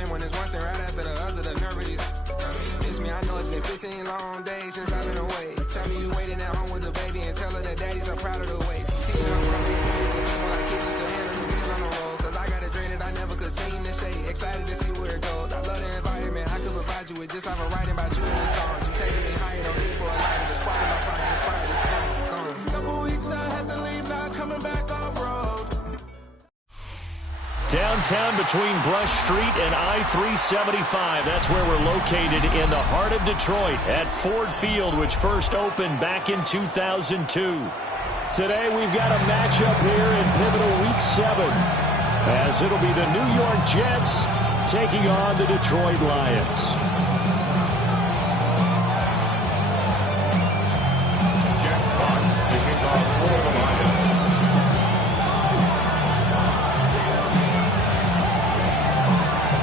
same when it's one thing right after the other. The nerve of these miss me. I know it's been 15 long days since I've been away. Tell me you waiting at home with the baby and tell her that daddy's so proud of the way. See, I'm like kids still handle the beats on the road. Cause I got a dream that I never could sing and say. Excited to see where it goes. I love the environment. I could provide you with just like I'm writing about you in the songs. You taking me higher, don't need for a light. Just sparking my fire, inspired this come. Couple weeks I had to leave, now coming back off road. Downtown between Brush Street and I-375. That's where we're located in the heart of Detroit at Ford Field, which first opened back in 2002. Today we've got a matchup here in pivotal Week 7, as it'll be the New York Jets taking on the Detroit Lions. Jet Fox kicking off for the Lions.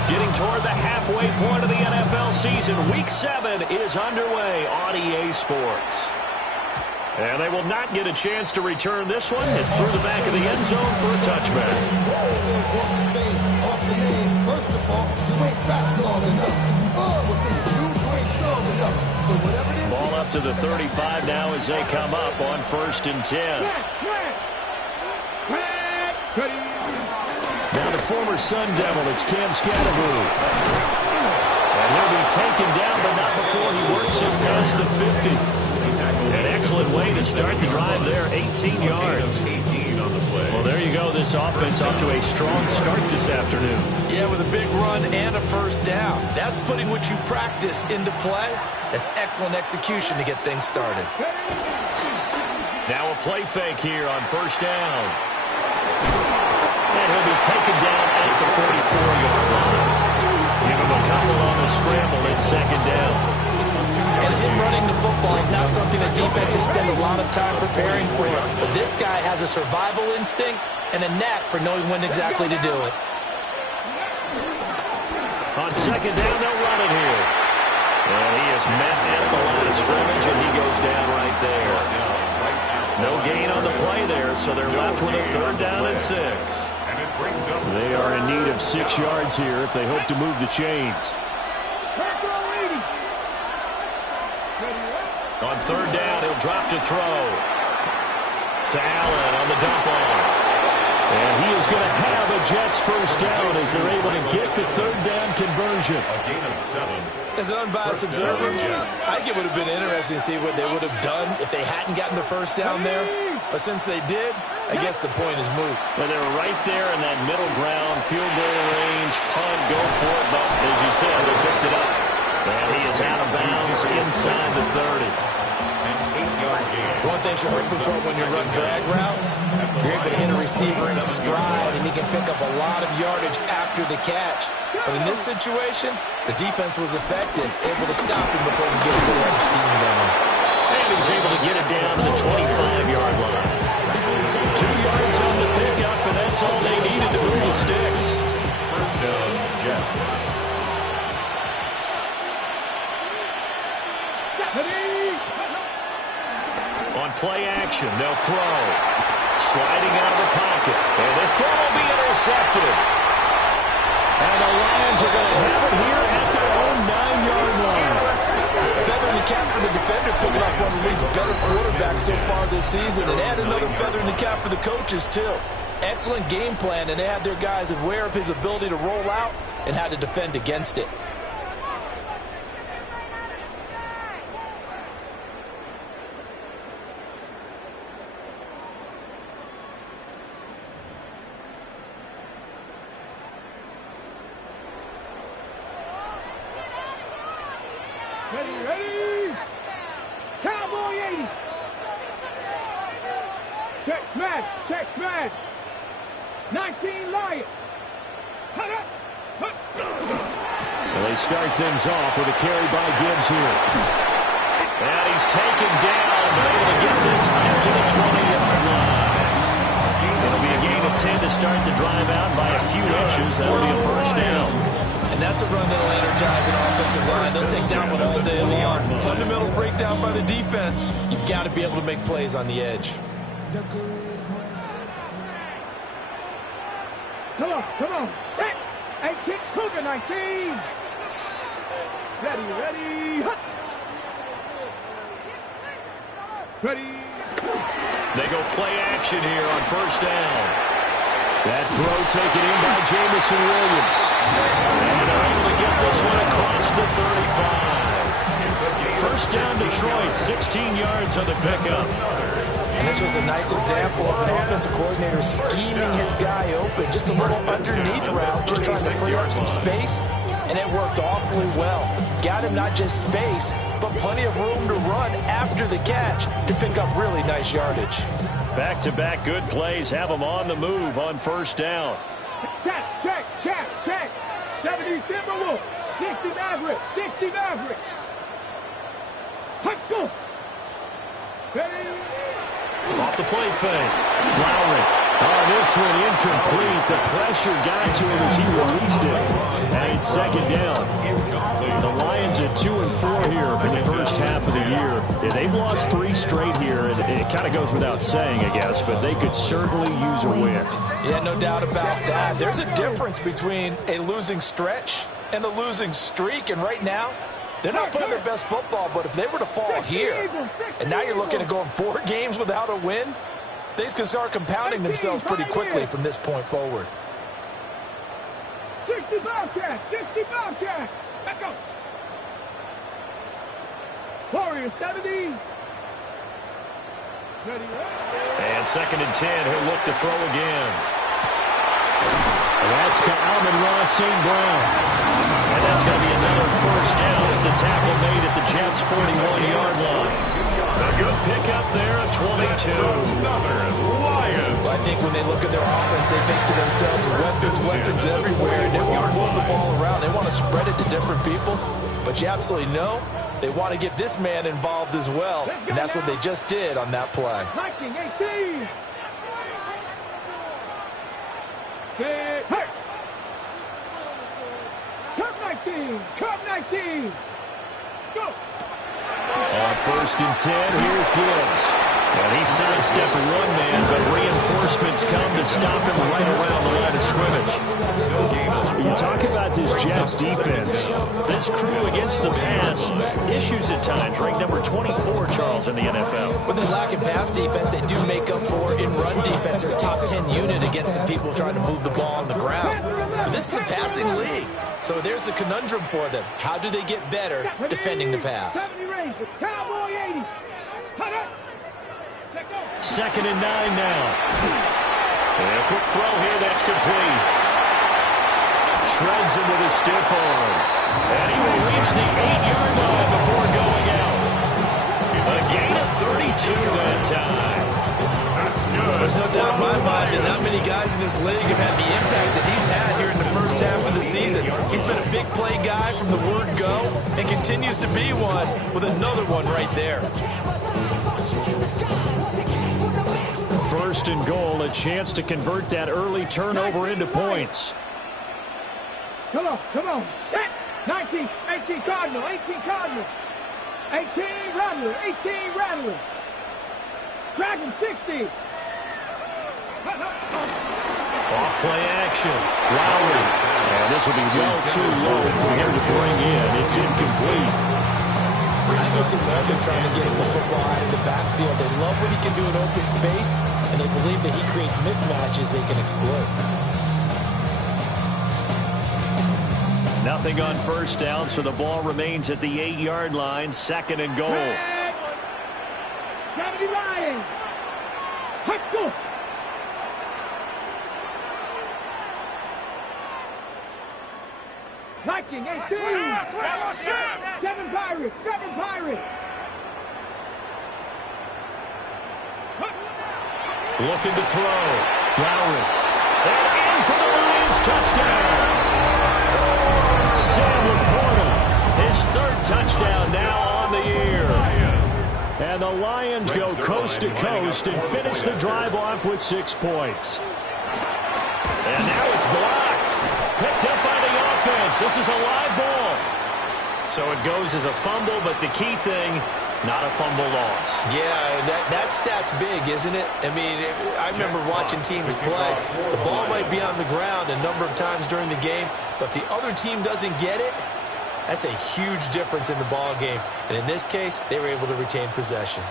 Getting toward the halfway point of the NFL season, Week 7 is underway on EA Sports. And they will not get a chance to return this one. It's through the back of the end zone for a touchback. Ball up to the 35 now as they come up on 1st and 10. Now the former Sun Devil, it's Cam Scatterbury. And he'll be taken down, but not before he works it past the 50. An excellent way to start the drive there, 18 yards. Well, there you go. This offense off to a strong start this afternoon. Yeah, with a big run and a first down. That's putting what you practice into play. That's excellent execution to get things started. Now a play fake here on 1st down. And he'll be taken down at the 44-yard line. Give him a couple on the scramble at 2nd down. And him running the football is not something that defenses spend a lot of time preparing for. But this guy has a survival instinct and a knack for knowing when exactly to do it. On 2nd down, they'll run it here. And he is met at the line of scrimmage, and he goes down right there. No gain on the play there, so they're left with a 3rd down and 6. They are in need of 6 yards here if they hope to move the chains. On 3rd down, he'll drop to throw. To Allen on the dump off. And he is going to have a Jets first down as they're able to get the 3rd down conversion. A gain of 7. As an unbiased observer, I think it would have been interesting to see what they would have done if they hadn't gotten the first down there. But since they did, I guess the point is moot. Well, they were right there in that middle ground, field goal range, punt, go for it. But as you said, they picked it up. And he is out of bounds inside the 30. One thing you're hoping for when you run drag routes, you're able to hit a receiver in stride, and he can pick up a lot of yardage after the catch. But in this situation, the defense was effective, able to stop him before he gets a good head of steam going. And he's able to get it down to the 25-yard line. 2 yards on the pickup, and that's all they needed to move the sticks. First down, Jets. On play action, they'll throw. Sliding out of the pocket. And this throw will be intercepted. And the Lions are going to have it here at their own 9-yard line. Feather in the cap for the defender, picking up one of the league's better quarterbacks so far this season. And add another feather in the cap for the coaches, too. Excellent game plan, and they had their guys aware of his ability to roll out and how to defend against it. Ready? Cowboy 80. Check smash. 19 Lions. Well, they start things off with a carry by Gibbs here. And he's taken down. They're able to get this out to the 20-yard line. It'll be a gain of 10 to start the drive out by a few inches. That'll be a first down. And that's a run that'll energize an offensive line. They'll take down one all day long. Fundamental breakdown by the defense. You've got to be able to make plays on the edge. Come on. kick. Cougar 19. Ready. Hut. Ready. They go play action here on first down. That throw taken in by Jamison Williams. And they're able to get this one across the 35. First down Detroit, 16 yards on the pickup. And this was a nice example of an offensive coordinator scheming his guy open. Just a little underneath route, just trying to free up some space. And it worked awfully well. Got him not just space, but plenty of room to run after the catch to pick up really nice yardage. Back-to-back good plays have them on the move on first down. Check. 70 Timberwolves. 60 Maverick. 60 Maverick. Hut, go. Ready. Off the play fake. Lowry. Oh, this one incomplete. The pressure got to him as he released it. And it's second down. The Lions at 2-4 here in the first half of the year. Yeah, they've lost 3 straight here. And it kind of goes without saying, I guess, but they could certainly use a win. Yeah, no doubt about that. There's a difference between a losing stretch and a losing streak. And right now, they're not playing their best football, but if they were to fall here, and now you're looking at going 4 games without a win, things can start compounding themselves pretty quickly from this point forward. 60 Bobcat. 60 Bobcat. Back up. Warriors 70. Ready. And second and 10. He'll look to throw again. That's to Amon-Ra St. Brown. And that's going to be another first down as the tackle made at the Jets' 41-yard line. A good pickup there at 22. Well, I think when they look at their offense, they think to themselves, weapons everywhere, and they want to move the ball around. They want to spread it to different people, but you absolutely know they want to get this man involved as well, and that's what they just did on that play. 19-18. Hey. Curve 19. Go. On first and 10, here's Gibbs. And he sidestepped one man, but reinforcements come to stop him right around the line of scrimmage. You talk about this Jets defense. This crew against the pass, issues at times, ranked number 24, Charles, in the NFL. With their lack of pass defense, they do make up for in run defense. They're a top 10 unit against some people trying to move the ball on the ground. But this is a passing league, so there's the conundrum for them. How do they get better defending the pass? Cowboy 80. Second and 9 now. And a quick throw here, that's complete. Shreds him with a stiff arm. And he will reach the 8-yard line before going out. A gain of 32 that time. That's good. There's no doubt in my mind that not many guys in this league have had the impact that he's had here in the first half of the season. He's been a big play guy from the word go and continues to be one with another one right there. First and goal, a chance to convert that early turnover into points. Come on. Set. 19, 18 Cardinal, 18 Cardinal. 18 Rattler. Dragon 60. Off play action. Lowry. And this will be well too low for him to bring in. It's incomplete. I also love them trying to get him the football out of the backfield. They love what he can do in open space, and they believe that he creates mismatches they can exploit. Nothing on first down, so the ball remains at the 8-yard line. Second and goal. 70 Lions. Let's go. Viking 18. 7 Pirates. Looking to throw. Lowry. And in for the Lions. Touchdown. Sam Laporta, his 3rd touchdown now on the year. And the Lions go coast to coast and finish the drive off with 6 points. And now it's blocked. Picked up by the offense. This is a live ball. So it goes as a fumble, but the key thing, Not a fumble loss. Yeah, that stat's big, isn't it? I mean, I remember watching teams play. The ball might be on the ground a number of times during the game, but if the other team doesn't get it, that's a huge difference in the ball game. And in this case, they were able to retain possession.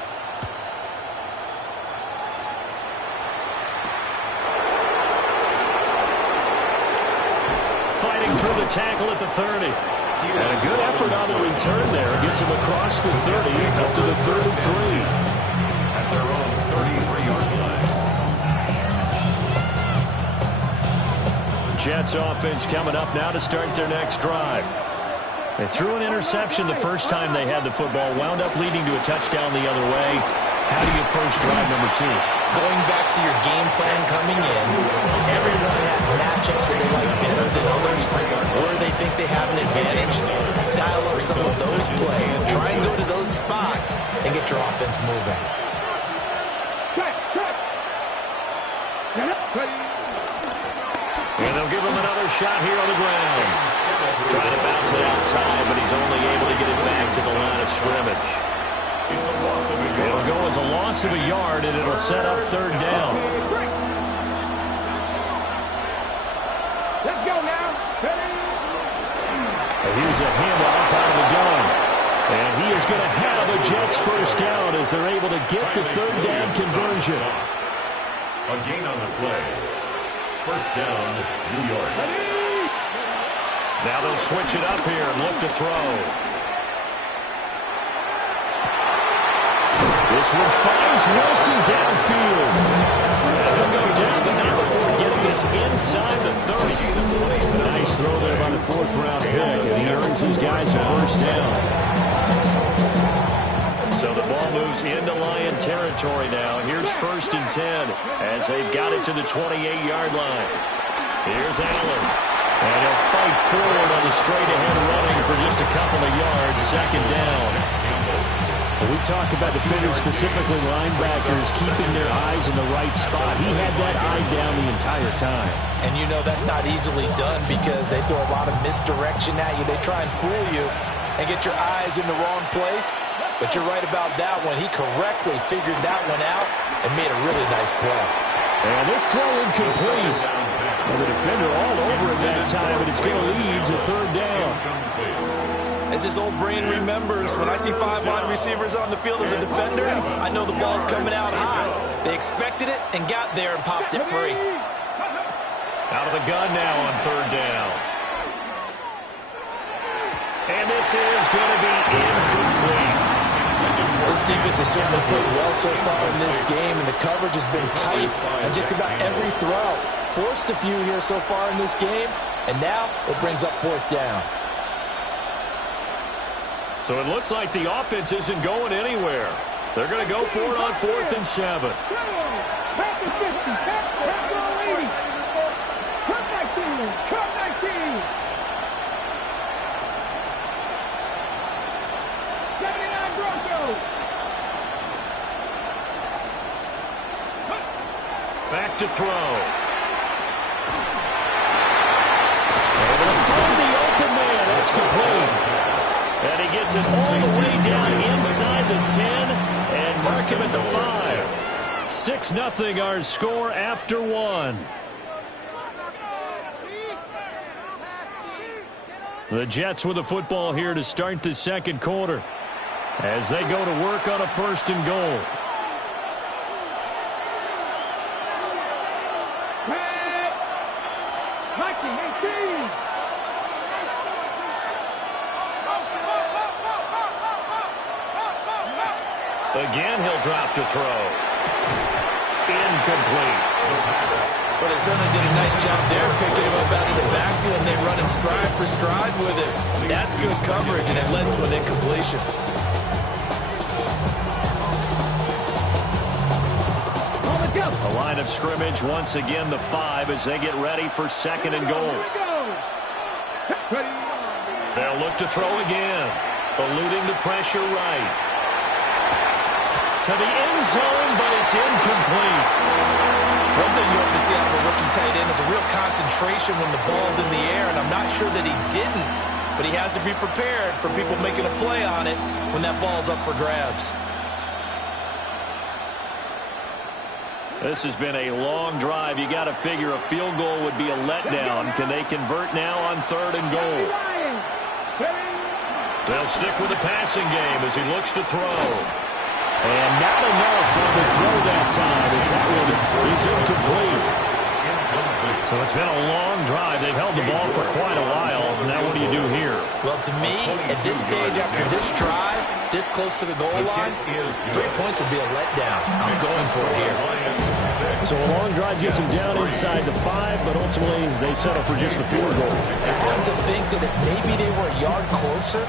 Fighting through the tackle at the 30. And a good effort on the return there. Gets him across the 30, up to the 33. At their own 33-yard line. Jets offense coming up now to start their next drive. They threw an interception the first time they had the football, wound up leading to a touchdown the other way. How do you approach drive number 2? Going back to your game plan coming in, everyone has matchups that they like better than others, where they think they have an advantage. Dial up some of those plays. Try and go to those spots and get your offense moving. And they'll give him another shot here on the ground. Trying to bounce it outside, but he's only able to get it back to the line of scrimmage. It's a loss of a yard. It'll go as a loss of a yard, and it'll set up third down. Let's go now. And here's a handoff out of the gun. And he is going to have a Jets first down as they're able to get the third down conversion. A gain on the play. First down, New York. Now they'll switch it up here and look to throw. This one finds Wilson downfield. And he'll go down, but now before getting this inside the 30. Nice throw there by the fourth-round pick, and he earns his guys a first down. So the ball moves into Lion territory now. Here's 1st and 10 as they've got it to the 28-yard line. Here's Allen. And he'll fight forward on the straight-ahead running for just a couple of yards. Second down. When we talk about defenders, specifically linebackers, keeping their eyes in the right spot. He had that eye down the entire time. And you know that's not easily done because they throw a lot of misdirection at you. They try and fool you and get your eyes in the wrong place. But you're right about that one. He correctly figured that one out and made a really nice play. And this throw incomplete. And the defender all over it that time, and it's going to lead to third down. As his old brain remembers, when I see 5 wide receivers on the field as a defender, I know the ball's coming out high. They expected it and got there and popped it free. Out of the gun now on third down. And this is going to be incomplete. This defense has certainly played well so far in this game, and the coverage has been tight on just about every throw. Forced a few here so far in this game, and now it brings up 4th down. So it looks like the offense isn't going anywhere. They're going to go for it on 4th and 7. Back to throw. Able to find the open man. That's complete. And he gets it all the way down inside the 10 and mark him at the 5. 6-0 our score after 1. The Jets with the football here to start the second quarter as they go to work on a 1st and goal. Again, he'll drop to throw. Incomplete. But they certainly did a nice job there, picking him up out of the backfield, and they run him stride for stride with it. That's good coverage, and it led to an incompletion. The line of scrimmage, once again, the 5 as they get ready for 2nd and goal. They'll look to throw again, eluding the pressure right. To the end zone, but it's incomplete. One thing you hope to see out of a rookie tight end is a real concentration when the ball's in the air, and I'm not sure that he didn't but he has to be prepared for people making a play on it when that ball's up for grabs. This has been a long drive. You got to figure a field goal would be a letdown. Can they convert now on 3rd and goal? They'll stick with the passing game as he looks to throw. And not enough on the throw that time as that one is incomplete. So it's been a long drive. They've held the ball for quite a while. Now what do you do here? Well, to me, at this stage after this drive, this close to the goal line, 3 points would be a letdown. I'm going for it here. So a long drive gets them down inside the 5, but ultimately they settle for just the field goal. I have to think that if maybe they were a yard closer,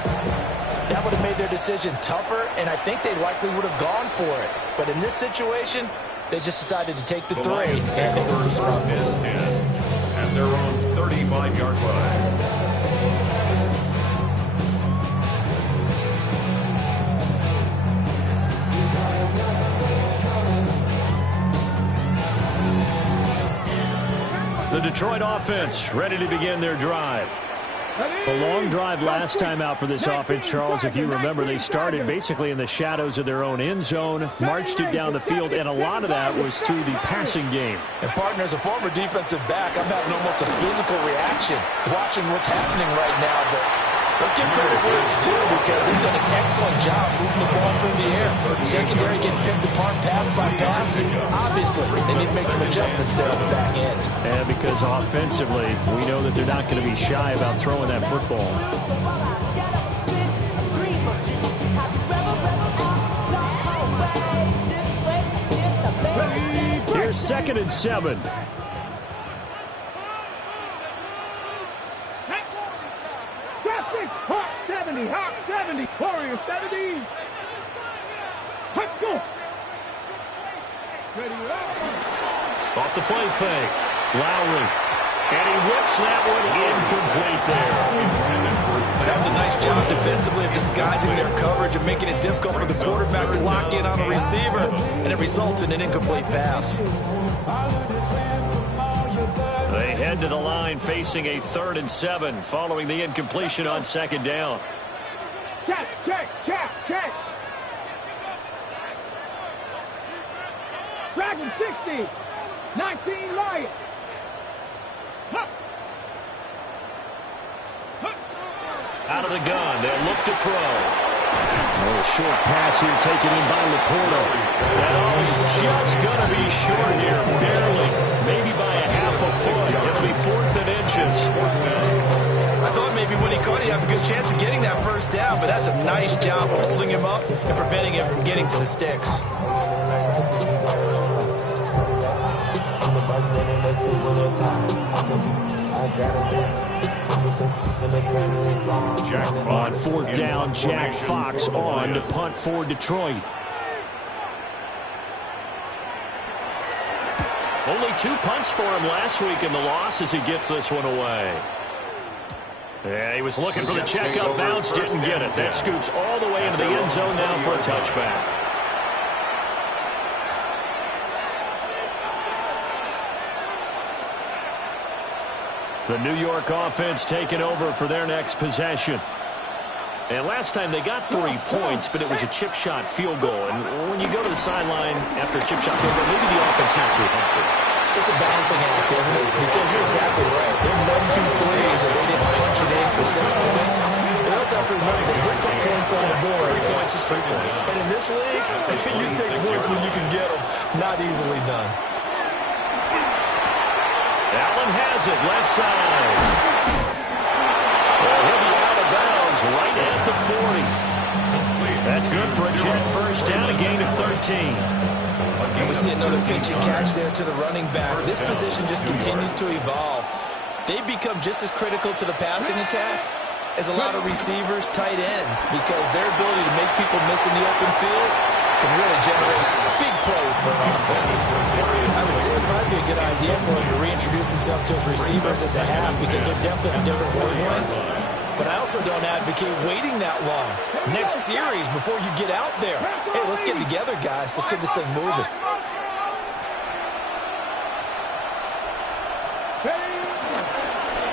that would have made their decision tougher, and I think they likely would have gone for it. But in this situation, they just decided to take the 3. And I think this is smart. At their own 35-yard line. The Detroit offense ready to begin their drive. A long drive last time out for this offense, Charles. If you remember, they started basically in the shadows of their own end zone, marched it down the field, and a lot of that was through the passing game. And, partner, as a former defensive back, I'm having almost a physical reaction watching what's happening right now. But let's give credit where it's due because they've done an excellent job moving the ball through the air. Secondary getting picked apart pass by pass. Obviously, they need to make some adjustments there on the back end. And because offensively, we know that they're not going to be shy about throwing that football. Here's 2nd and 7. Hawk 70, Hawk 70, Warrior 70. Let's go. Ready up. Off the play fake. Lowry. And he whips that one incomplete there. That was a nice job defensively of disguising their coverage and making it difficult for the quarterback to lock in on a receiver. And it results in an incomplete pass. They head to the line facing a 3rd and 7 following the incompletion on 2nd down. Check, check, check, check. Dragon 60, 19 Lions. Out of the gun, they'll look to throw. A little short pass here taken in by Laporta. And he's just going to be short here, barely, maybe by a half a foot. It'll be 4th and inches. I thought maybe when he caught it, he'd have a good chance of getting that first down, but that's a nice job of holding him up and preventing him from getting to the sticks. On 4th down, Jack Fox on to punt for Detroit. Only 2 punts for him last week in the loss as he gets this one away. Yeah, he was looking for the checkup bounce, didn't get it. That scoots all the way into the end zone now for a touchback. The New York offense taking over for their next possession. And last time they got 3 points, but it was a chip shot field goal. And when you go to the sideline after a chip shot field goal, maybe the offense not too happy. It's a balancing act, isn't it? Because you're exactly right. They're 1-2 plays and they didn't punch it in for 6 points. But also have to remember, they did put points on the board. 3 points is 3 points. And in this league, you take points when you can get them. Not easily done. Allen has it, left side. Well, he'll be out of bounds right at the 40. That's good for a Jet first down, a gain of 13. And we see another pitch and catch there to the running back. This position just continues to evolve. They become just as critical to the passing attack as a lot of receivers, tight ends, because their ability to make people miss in the open field can really generate big plays for an offense. I would say it would probably be a good idea for him to reintroduce himself to his receivers at the half because they're definitely on different wavelengths. But I also don't advocate waiting that long. Next series, before you get out there, hey, let's get together, guys. Let's get this thing moving.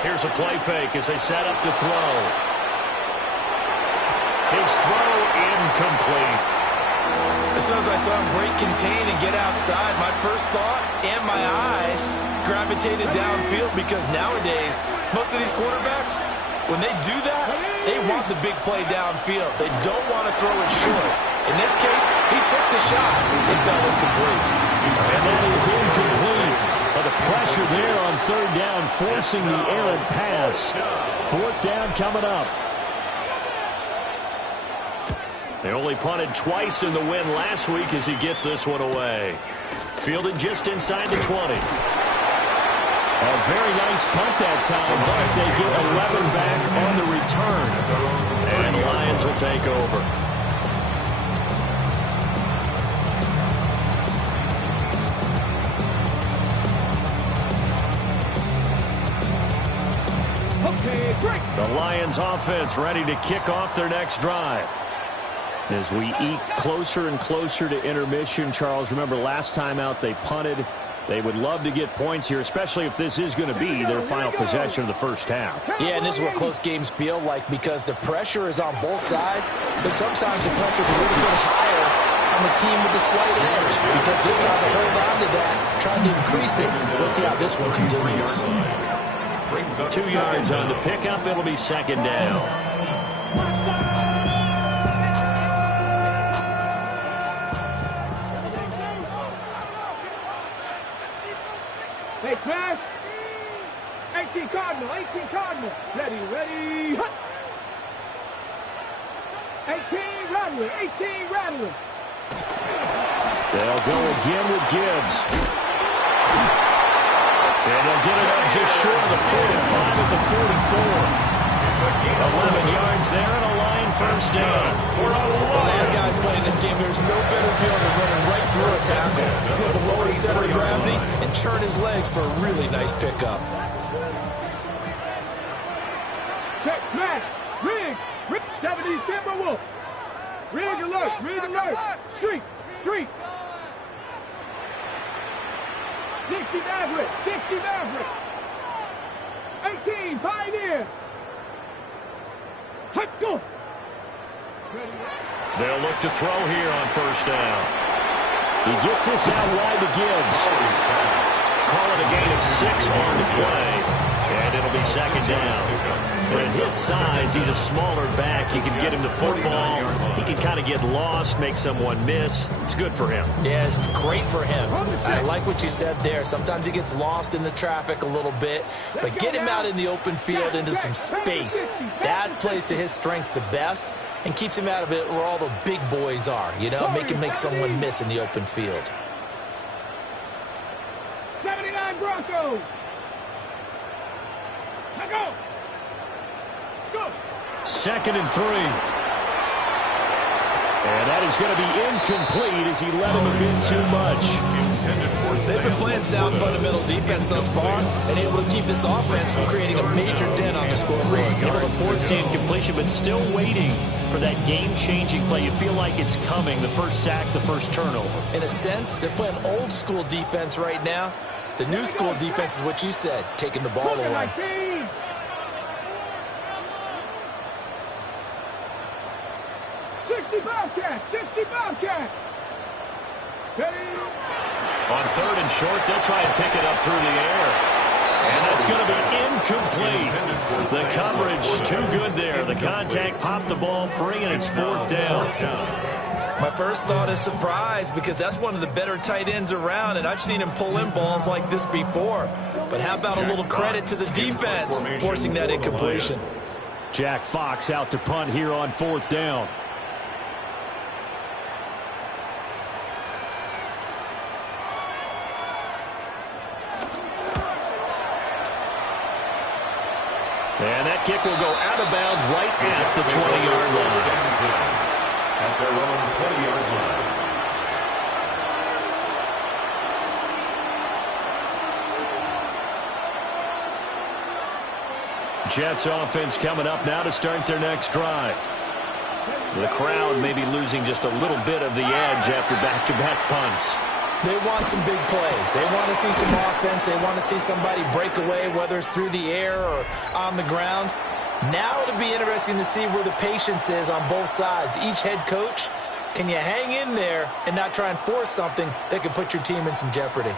Here's a play fake as they set up to throw. His throw incomplete. As soon as I saw him break contain and get outside, my first thought and my eyes gravitated downfield, because nowadays, most of these quarterbacks, when they do that, they want the big play downfield. They don't want to throw it short. In this case, he took the shot. It fell incomplete. And that is incomplete. But the pressure there on third down, forcing the errant pass. Fourth down coming up. They only punted twice in the win last week as he gets this one away. Fielded just inside the 20. A very nice punt that time, but they get 11 back on the return. And the Lions will take over. Okay, great. The Lions offense ready to kick off their next drive. As we eke closer and closer to intermission, Charles, remember last time out they punted. They would love to get points here, especially if this is going to be their final possession of the first half. Yeah, and this is what close games feel like, because the pressure is on both sides, but sometimes the pressure is a little bit higher on the team with the slight edge, because they're trying to hold on to that, trying to increase it. Let's see how this one continues. 2 yards on the pickup. It'll be second down. Hey, pass. 18 Cardinal, 18 Cardinal. Ready, ready. Hut. 18 Rattler, 18 Rattler. They'll go again with Gibbs. And they'll get it up just short of the 45 at the 44. 11 yards there and a line first down. For a lot of guys playing this game, there's no better feeling than running right through a tackle. He's able to lower his center of gravity and churn his legs for a really nice pickup. Check, smash. Rig. Rig. 70 Timberwolf. Rig alert. Rig alert. Street. Street. 60 Maverick. 60 Maverick. 18 Pioneer. Hut, go. They'll look to throw here on first down. He gets this out wide to Gibbs. Call it a gain of 6 on the play. And it'll be second down. But at his size, he's a smaller back. You can get him the football. He can kind of get lost, make someone miss. It's good for him. Yeah, it's great for him. I like what you said there. Sometimes he gets lost in the traffic a little bit. But get him out in the open field into some space. That plays to his strengths the best and keeps him out of it where all the big boys are. You know, make him make someone miss in the open field. 79 Broncos. Now go. Go. 2nd and 3. And that is going to be incomplete as he let him a bit too much. They've been playing sound fundamental defense thus far and able to keep this offense from creating a major dent on the scoreboard. Able to force the incompletion, but still waiting for that game-changing play. You feel like it's coming, the first sack, the first turnover. In a sense, they're playing old-school defense right now. The new school defense is what you said, taking the ball away. 60 Bobcat. 60 Bobcat. On 3rd and short, they'll try and pick it up through the air. And that's going to be incomplete. The coverage too good there. The contact popped the ball free, and it's 4th down. My first thought is surprise, because that's one of the better tight ends around, and I've seen him pull in balls like this before. But how about a little credit to the defense forcing that incompletion? Jack Fox out to punt here on 4th down. And that kick will go out of bounds right at the 20-yard line. At their own 20-yard line. Jets offense coming up now to start their next drive. The crowd may be losing just a little bit of the edge after back-to-back punts. They want some big plays. They want to see some offense. They want to see somebody break away, whether it's through the air or on the ground. Now it'll be interesting to see where the patience is on both sides. Each head coach, can you hang in there and not try and force something that could put your team in some jeopardy?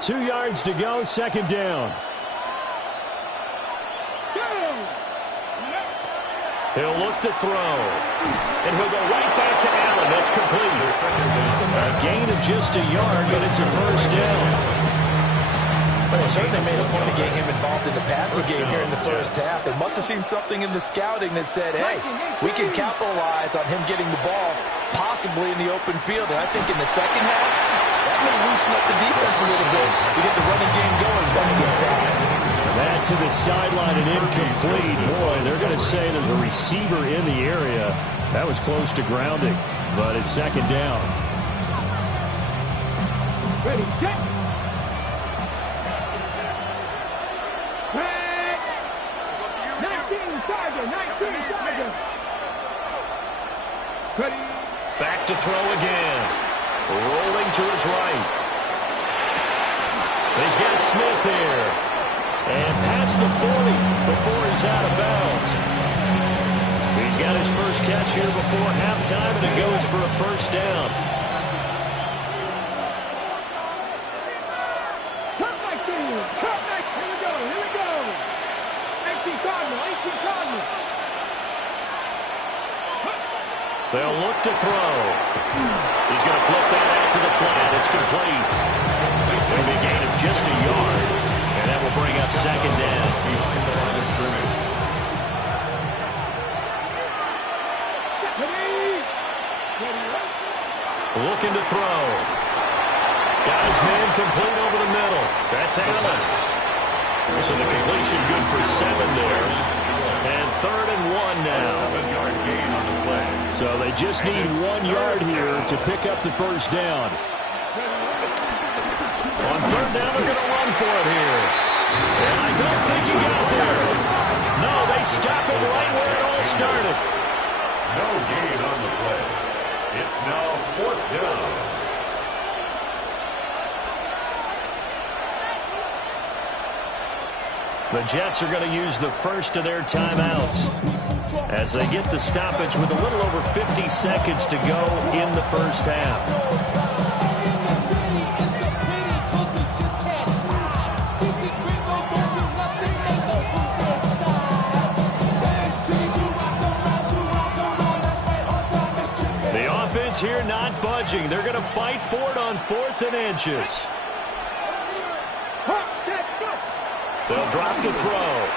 2 yards to go, second down. He'll look to throw. And he'll go right back to Allen. That's complete. A gain of just a yard, but it's a first down. But they certainly made a point of getting him involved in the passing game here in the first half. They must have seen something in the scouting that said, hey, we can capitalize on him getting the ball possibly in the open field. And I think in the second half, that may loosen up the defense a little bit to get the running game going back inside. That to the sideline and incomplete. Boy, they're going to say there's a receiver in the area. That was close to grounding, but it's second down. Ready, set. 19 Tiger. Ready. Back to throw again. Rolling to his right. He's got Smith here. And past the 40 before he's out of bounds. He's got his first catch here before halftime, and it goes for a first down. Cut back. Here we go. 18 Cardinal. They'll look to throw. He's going to flip that out to the flat. It's complete. It'll be a gain of just a yard. And that will bring up second down. Behind the line of scrimmage. Looking to throw. Got his man complete over the middle. That's Allen. So the completion good for 7 there. And 3rd and 1 now. 7-yard gain on the play. So they just need 1 yard here to pick up the first down. On 3rd down, they're going to run for it here. And I don't think he got there. No, they stop it right where it all started. No gain on the play. It's now 4th down. The Jets are going to use the first of their timeouts as they get the stoppage with a little over 50 seconds to go in the first half. Here not budging. They're going to fight for it on 4th and inches. They'll drop the throw.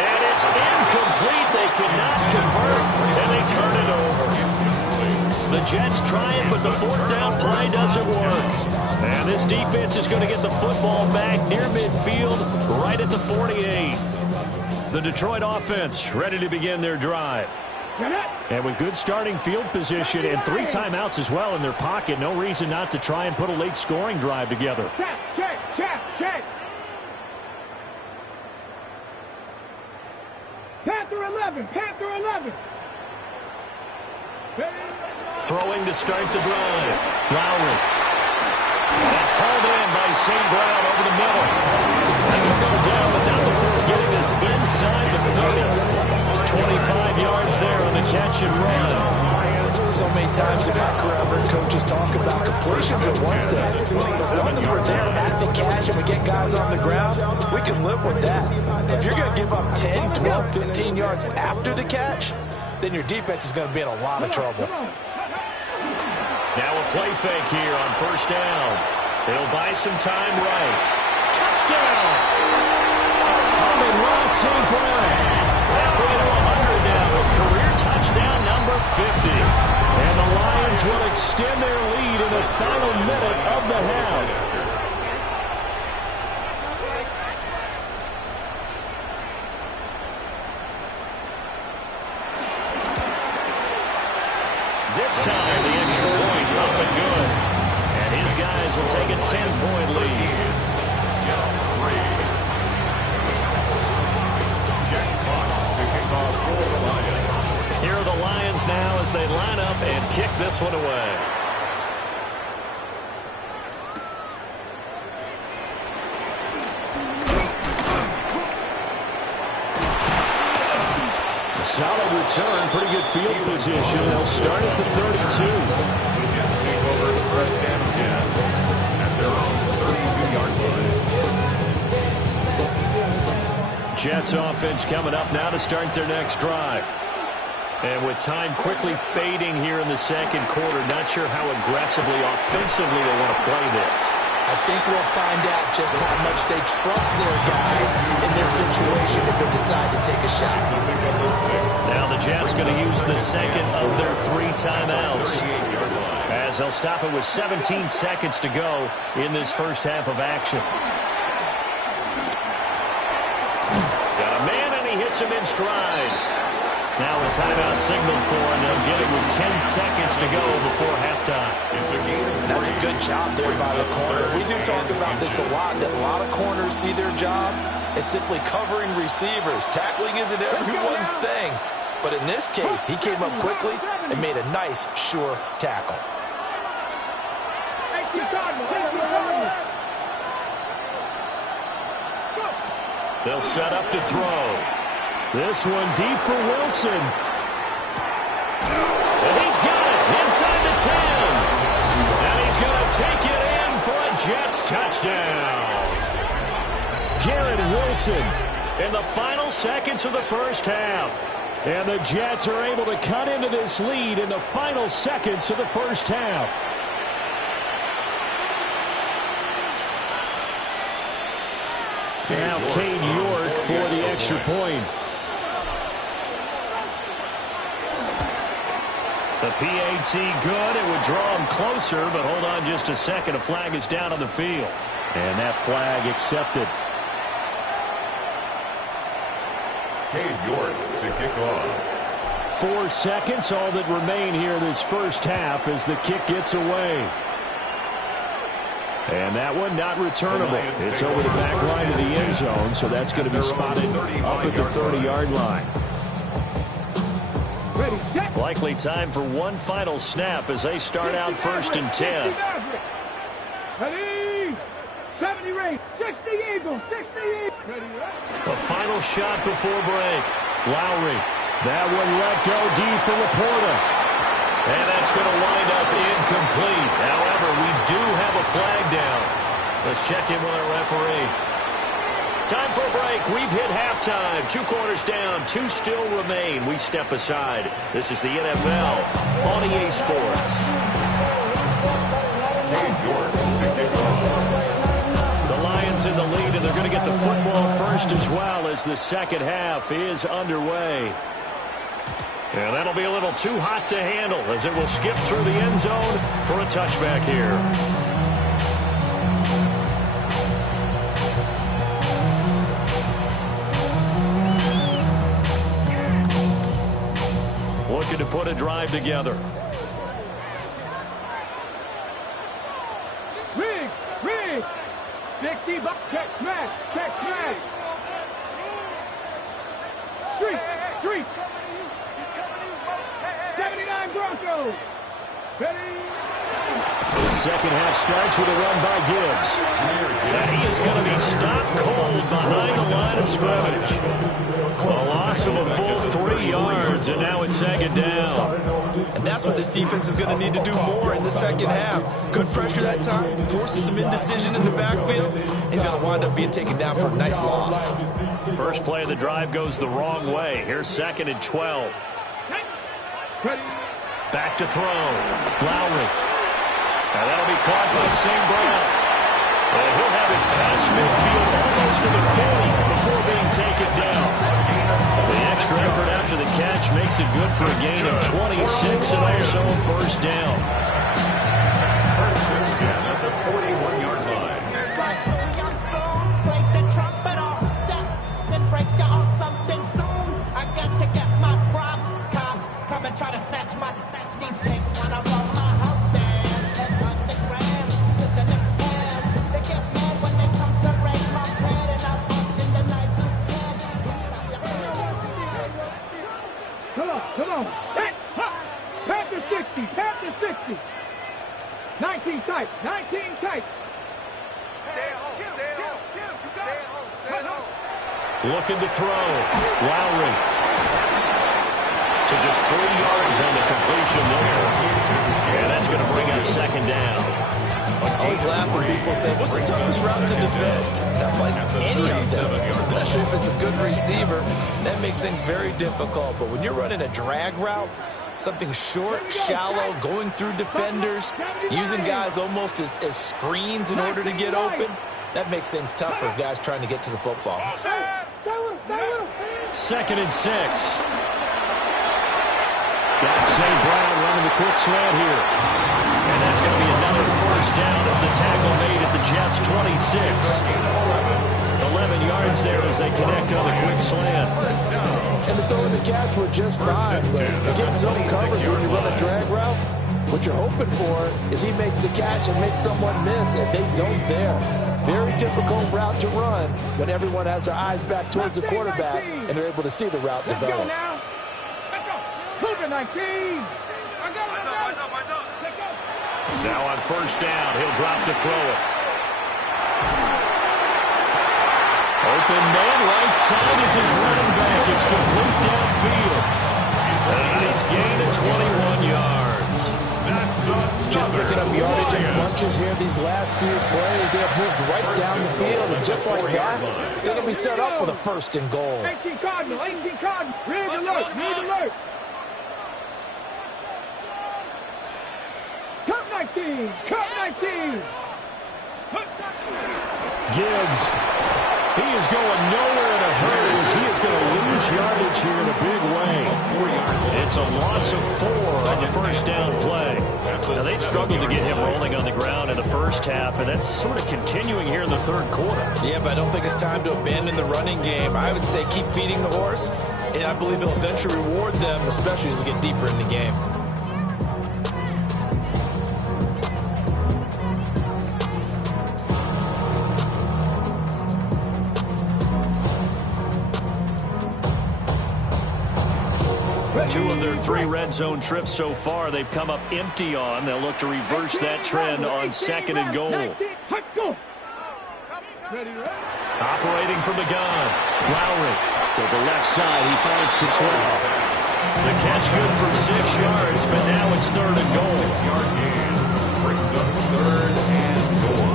And it's incomplete. They cannot convert, and they turn it over. The Jets try it, but the 4th down play doesn't work. And this defense is going to get the football back near midfield, right at the 48. The Detroit offense ready to begin their drive. And with good starting field position and 3 timeouts as well in their pocket, no reason not to try and put a late scoring drive together. Check. Panther 11. Throwing to start the drive. Lowry. That's hauled in by St. Brown over the middle. That will go down, but not before getting this inside the 30. 25 yards there on the catch and run. So many times in my career, I've heard coaches talk about completions are one thing. As long as we're there at the catch and we get guys on the ground, we can live with that. If you're going to give up 10, 12, 15 yards after the catch, then your defense is going to be in a lot of trouble. Now a play fake here on 1st down. It'll buy some time right. Touchdown! Ross St. Brown. Halfway to 100 now with career touchdown number 50. And the Lions will extend their lead in the final minute of the half. This time the extra point up and good. And his guys will take a 10-point lead. Here are the Lions now as they line up and kick this one away. Solid return, pretty good field position. They'll start at the 32. The Jets take over first and 10 at their own 32-yard line. Jets offense coming up now to start their next drive. And with time quickly fading here in the second quarter, not sure how aggressively, offensively they want to play this. I think we'll find out just how much they trust their guys in this situation if they decide to take a shot. Now the Jets going to use the second of their 3 timeouts, as they'll stop it with 17 seconds to go in this first half of action. Got a man, and he hits him in stride. Now a timeout signal for, and they'll get it with 10 seconds to go before halftime. That's a good job there by the corner. We do talk about this a lot, that a lot of corners see their job as simply covering receivers. Tackling isn't everyone's thing. But in this case, he came up quickly and made a nice, sure tackle. They'll set up to throw. This one deep for Wilson. And he's got it inside the 10. And he's going to take it in for a Jets touchdown. Garrett Wilson in the final seconds of the first half. And the Jets are able to cut into this lead in the final seconds of the first half. Now Cade York for the extra point. The PAT good. It would draw him closer, but hold on just a second. A flag is down on the field. And that flag accepted. Cade York to kick off. 4 seconds, all that remain here this first half as the kick gets away. And that one not returnable. It's over the back line of the end zone, so that's going to be spotted up at the 30-yard line. Likely time for one final snap as they start out first and 10. Ready, 70 rate, 60 Eagles, 60 Eagles. A final shot before break. Lowry. That one let go deep for Laporta. And that's going to wind up incomplete. However, we do have a flag down. Let's check in with our referee. Time for a break. We've hit halftime. 2 quarters down. 2 still remain. We step aside. This is the NFL on EA Sports. The Lions in the lead, and they're going to get the football first as well as the second half is underway. And that'll be a little too hot to handle as it will skip through the end zone for a touchback here. Looking to put a drive together. Rig, 60 bucks, check smash. Street. 79 Broncos. Ready. The second half starts with a run by Gibbs. And he is going to be stopped cold behind the line of scrimmage. A loss of a full 3 yards, and now it's second down. And that's what this defense is going to need to do more in the second half. Good pressure that time, forces some indecision in the backfield. He's going to wind up being taken down for a nice loss. First play of the drive goes the wrong way. Here's 2nd and 12. Back to throw. Lowry. And that'll be caught by St. Brown. And he'll have it past midfield almost to the 40 before being taken down. The extra effort after the catch makes it good for a gain of 26 and also a first down. First and 10 at the 41-yard line. Break the trumpet off, then break the or something soon. I got to get my props. Cops come and try to snatch these pigs when I roll my house down. And underground to the next town. They get mad when they come to raid my pad, and I'm up in the night. Come on. Panther 60. 19 tight. Looking to throw. Lowry. So just 3 yards on the completion there. And that's going to bring up second down. I always laugh when people say, what's the toughest route to defend? I'm like, any of them, especially if it's a good receiver. That makes things very difficult. But when you're running a drag route, something short, shallow, going through defenders, using guys almost as screens in order to get open, that makes things tough for guys trying to get to the football. 2nd and 6. Got St. Brown running the quick slant here. And that's going to be another first down as the tackle made at the Jets' 26. 11 yards there as they connect on the quick slant. And the throw and the catch were just fine. But again, zone coverage when you run a drag route, what you're hoping for is he makes the catch and makes someone miss, and they don't there. Very difficult route to run when everyone has their eyes back towards the quarterback and they're able to see the route develop. Now on first down, he'll drop to throw it. Open man, right side is his running back. It's complete downfield. A nice gain of 21 yards. Just picking up yardage and punches here these last few plays. They have moved right down the field, and just like that, they're going to be set up with a 1st and goal. 18 Cardinal, rig alert. Cut 19. Gibbs, he is going nowhere in a hurry as he is going to lose yardage here in a big way. It's a loss of 4 on the first down play. Now, they struggled to get him rolling on the ground in the first half, and that's sort of continuing here in the third quarter. Yeah, but I don't think it's time to abandon the running game. I would say keep feeding the horse, and I believe he'll eventually reward them, especially as we get deeper in the game. Two of their 3 red zone trips so far, they've come up empty on. They'll look to reverse that trend on 2nd and goal. Operating from the gun. Lowry to the left side. He finds Tisler. The catch good for 6 yards, but now it's 3rd and goal. 6-yard gain brings up 3rd and goal.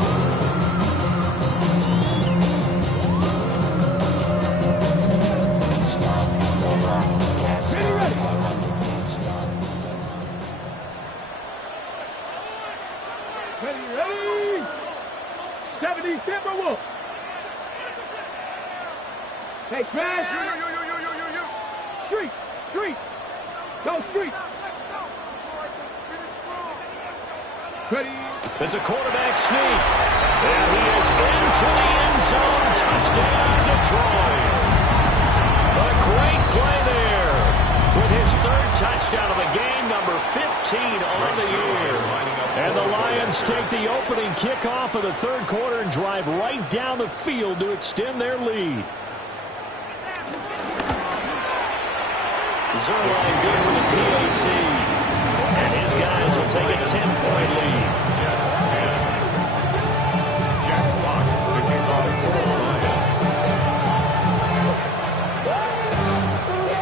Ready. 70 Timberwolves. Hey, Crash. Street. Go street. Ready. It's a quarterback sneak. And he is into the end zone. Touchdown, Detroit. A great play there with his 3rd touchdown of the game, number 15 on the year. And the Lions take the opening kickoff of the 3rd quarter and drive right down the field to extend their lead. Zerline good with a PAT. And his guys will take a 10-point lead. Jets 10. Jack Fox to kick off for the Lions.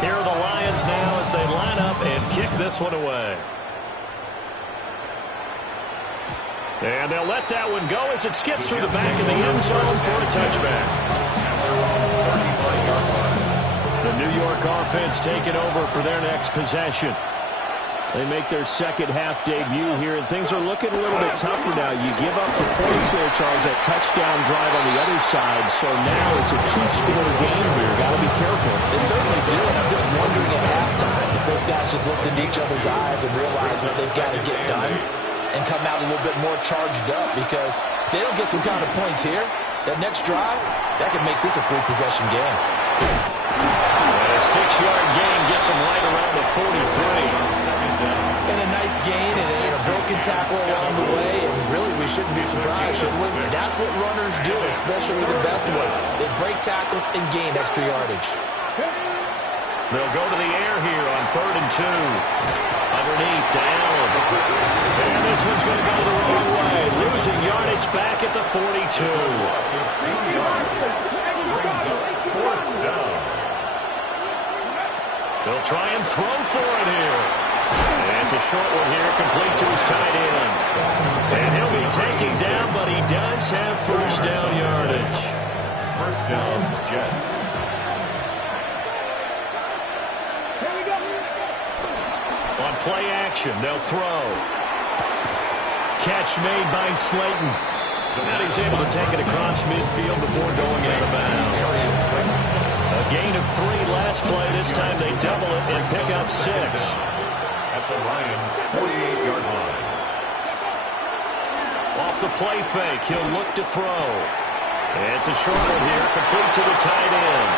Here are the Lions now as they line up and kick this one away. And they'll let that one go as it skips through the back of the end zone for a touchback. The New York offense taking over for their next possession. They make their second half debut here, and things are looking a little bit tougher now. You give up the points there, Charles, that touchdown drive on the other side, so now it's a 2-score game here. Got to be careful. They certainly do, and I'm just wondering at halftime if those guys just looked into each other's eyes and realize what they've got to get done and come out a little bit more charged up, because if they don't get some kind of points here, that next drive, that could make this a 3-possession game. A 6-yard gain gets them right around the 43. And a nice gain and a broken tackle along the way, and really we shouldn't be surprised, should we? That's what runners do, especially the best ones. They break tackles and gain extra yardage. They'll go to the air here on 3rd and 2. Underneath to Allen. And this one's going to go the wrong way. Losing yardage back at the 42. 15 yards. Brings up 4th down. They'll try and throw for it here. And it's a short one here, complete to his tight end. And he'll be taken down, but he does have first down yardage. First down, Jets. Here we go. On play action, they'll throw. Catch made by Slayton. And he's able to take it across midfield before going out of bounds. A gain of 3 last play. This time they double it and pick up 6. At the Lions' 48-yard line. Off the play fake, he'll look to throw. And it's a short one here, complete to the tight end.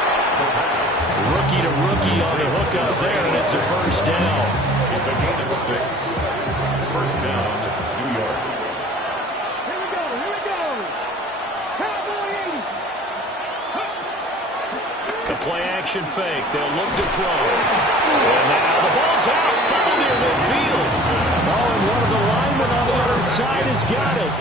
Rookie to rookie on the hook up there, and it's a first down. It's a gain of 6. First down, New York. Here we go. Here we go. Cowboy 80. The play action fake, they'll look to throw. And now the ball's out, foul near midfield. Oh, and one of the linemen on the other side has got it.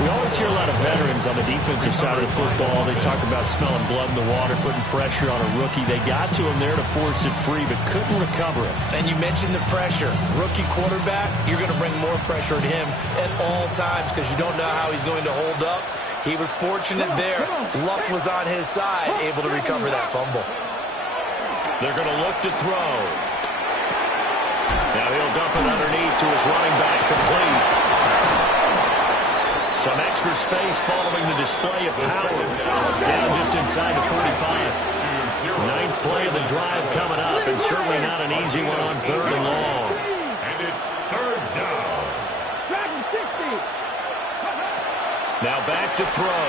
We always hear a lot of veterans on the defensive side of the football. They talk about smelling blood in the water, putting pressure on a rookie. They got to him there to force it free, but couldn't recover it. And you mentioned the pressure. Rookie quarterback, you're going to bring more pressure at him at all times because you don't know how he's going to hold up. He was fortunate there. Luck was on his side, able to recover that fumble. They're going to look to throw. Now he'll dump it underneath to his running back, complete. Some extra space following the display of power. Down just inside the 45. 9th play of the drive coming up, and certainly not an easy one on 3rd and long. And it's 3rd down. Dragon 60. Now back to throw.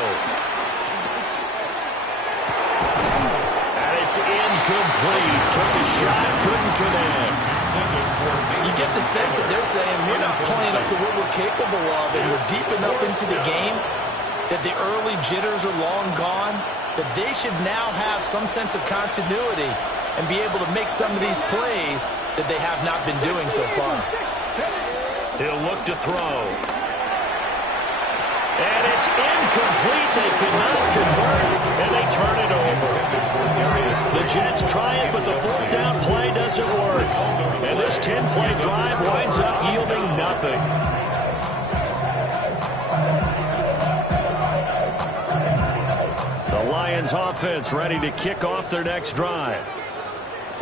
And it's incomplete. Took a shot, couldn't connect. You get the sense that they're saying we're not playing up to what we're capable of, and we're deep enough into the game that the early jitters are long gone, that they should now have some sense of continuity and be able to make some of these plays that they have not been doing so far. He'll look to throw. And it's incomplete. They could not convert, and they turn it over. The Jets try it, but the 4th down play doesn't work. And this 10-play drive winds up yielding nothing. The Lions offense ready to kick off their next drive.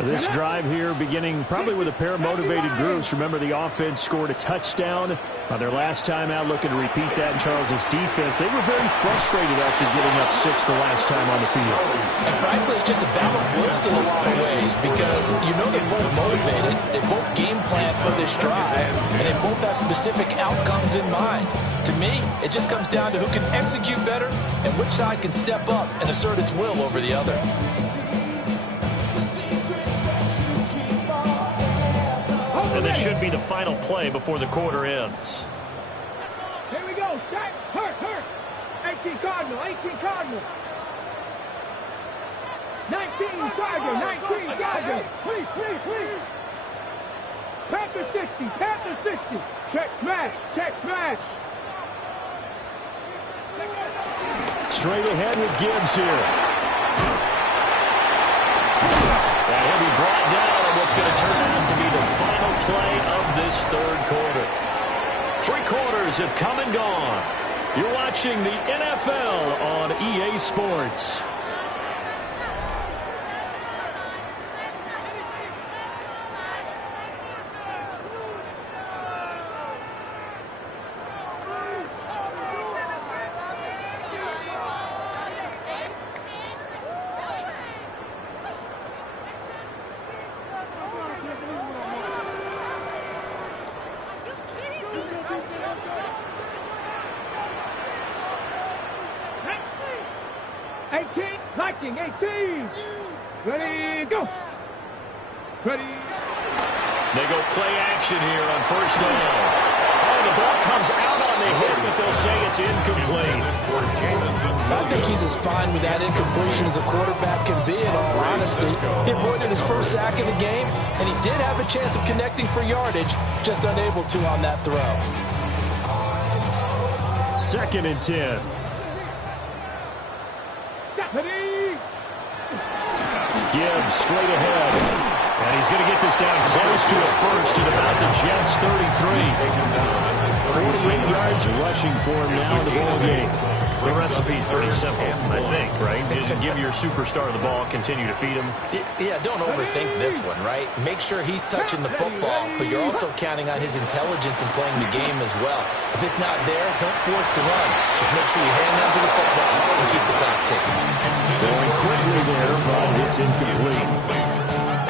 This drive here beginning probably with a pair of motivated groups. Remember, the offense scored a touchdown on their last time out, looking to repeat that in Charles's defense. They were very frustrated after giving up 6 the last time on the field. And frankly, it's just a battle of wills in a lot of ways because you know they're both motivated, they both game plan for this drive, and they both have specific outcomes in mind. To me, it just comes down to who can execute better and which side can step up and assert its will over the other. And this should be the final play before the quarter ends. Here we go. Shot. Hurt. 18 Cardinal. 18 Cardinal. 19 Charger. 19 Charger. Please. Panther 60. Panther 60. Check smash. Straight ahead with Gibbs here. And he'll be brought down on what's going to turn out to be the final play of this 3rd quarter. 3 quarters have come and gone. You're watching the NFL on EA Sports. Viking 18. Ready, go. Ready. They go play action here on 1st down. Oh, the ball comes out on the hit, but they'll say it's incomplete. I think he's as fine with that incompletion as a quarterback can be, in all honesty. He avoided his first sack of the game, and he did have a chance of connecting for yardage, just unable to on that throw. 2nd and 10. Gibbs straight ahead. And he's going to this to a first at about the Jets' 33. 48 yards rushing for him now in the ball game. The recipe's pretty simple, I think, right? Just give your superstar the ball, continue to feed him. Yeah, don't overthink this one, right? Make sure he's touching the football, but you're also counting on his intelligence in playing the game as well. If it's not there, don't force the run. Just make sure you hang on to the football and keep the clock ticking. Going quickly there, but it's incomplete.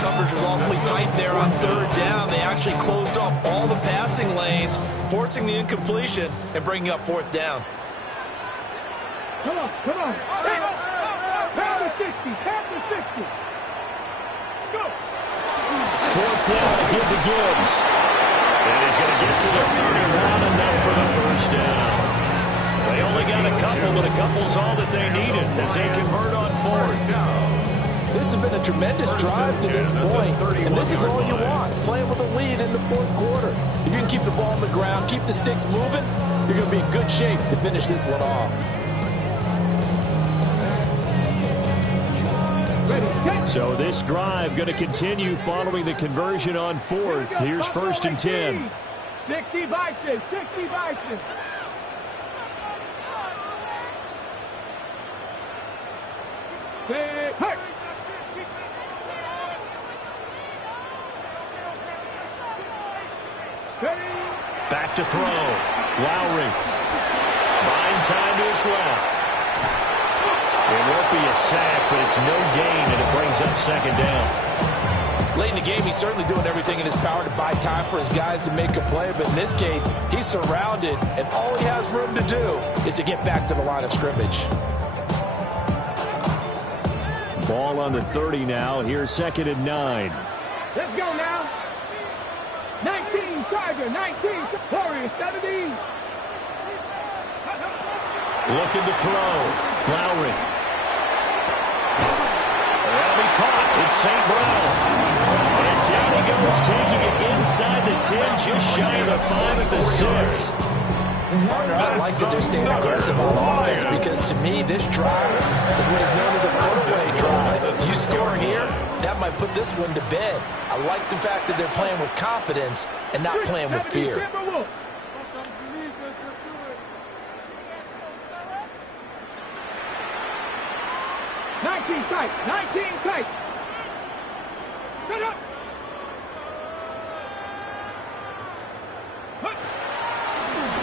Coverage was awfully tight there on third down. They actually closed off all the passing lanes, forcing the incompletion and bringing up fourth down. Come on, come on. Pound the 60, pound the 60. Go. Fourth down, give to Gibbs. And he's going to get to the 31, enough for the first down. They only got a couple, but a couple's all that they needed as they convert on fourth. This has been a tremendous drive to this point, and this is all you want, playing with a lead in the fourth quarter. If you can keep the ball on the ground, keep the sticks moving, you're going to be in good shape to finish this one off. So this drive going to continue following the conversion on fourth. Here's first and 10. 60 Bison, 60 Bison. Hey. Back to throw. Lowry. Buying time to his left. It won't be a sack, but it's no gain, and it brings up second down. Late in the game, he's certainly doing everything in his power to buy time for his guys to make a play, but in this case, he's surrounded, and all he has room to do is to get back to the line of scrimmage. Ball on the 30 now. Here's second and 9. Let's go now. 19, Tiger, 19, Warriors, 17. Looking to throw. Lowry. That'll be caught. It's St. Brown. And down he goes, taking it inside the 10, just shy of the 5 at the 6. Partner, I like that they're staying aggressive on offense because to me, this drive is what is known as a put-away drive. You score here, that might put this one to bed. I like the fact that they're playing with confidence and not playing with fear. 19 tight, 19 tight. Set up.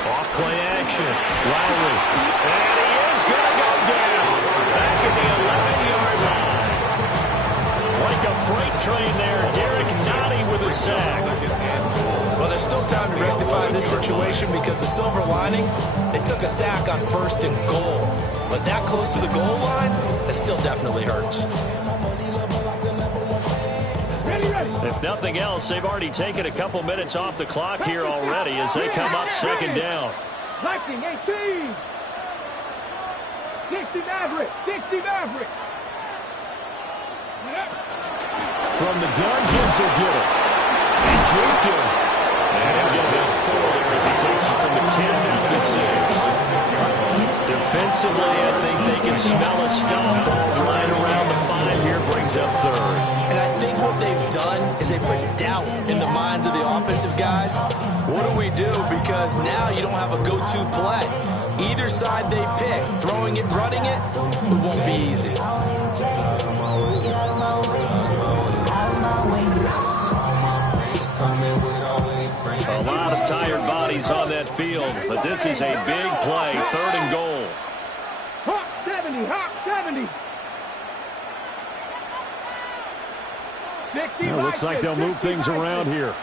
Off play action. Lowry. And he is going to go down. Back at the 11-yard line. Like a freight train there. Derek Nottie with a sack. Well, there's still time to rectify this situation because the silver lining, they took a sack on first and goal. But that close to the goal line, that still definitely hurts. If nothing else, they've already taken a couple minutes off the clock here already as they come up second down. Lightning 18. 60 Maverick, 60 Maverick. From the gun, Gibbs will get it. He juked him. And he'll get about 4 there as he takes it from the 10 down to 6. Defensively, I think they can smell a stop. Ball right around the 5 here, brings up third. And I think what they've done is they put doubt in the minds of the offensive guys. What do we do? Because now you don't have a go-to play. Either side they pick, throwing it, running it, it won't be easy. A lot of tired bodies on that field, but this is a big play, third and goal. Hawk 70, Hawk 70. 60 Well, looks like they'll move things around here.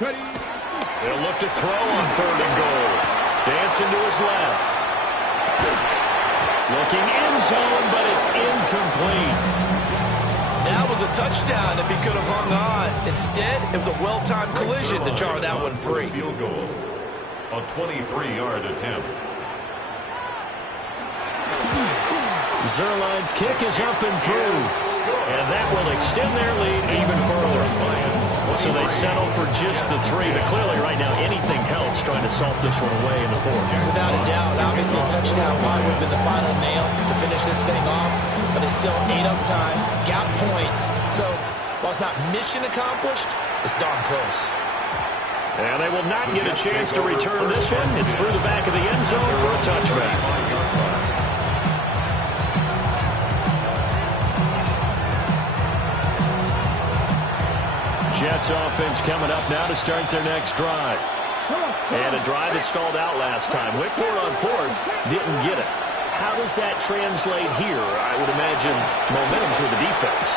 They'll look to throw on third and goal. Dancing to his left. Looking end zone, but it's incomplete. That was a touchdown if he could have hung on. Instead, it was a well-timed collision to jar that one free. Field goal. A 23-yard attempt. Zerline's kick is up and through. And that will extend their lead even further. So they settle for just the 3, but clearly right now anything helps trying to salt this one away in the 4th. Without a doubt, obviously a touchdown probably would have been the final nail to finish this thing off, but they still ate up time, got points. So while it's not mission accomplished, it's darn close. And they will not get a chance to return this one. It's through the back of the end zone for a touchback. Jets offense coming up now to start their next drive. And a drive that stalled out last time. Went for it on 4th, didn't get it. How does that translate here? I would imagine momentum's with the defense.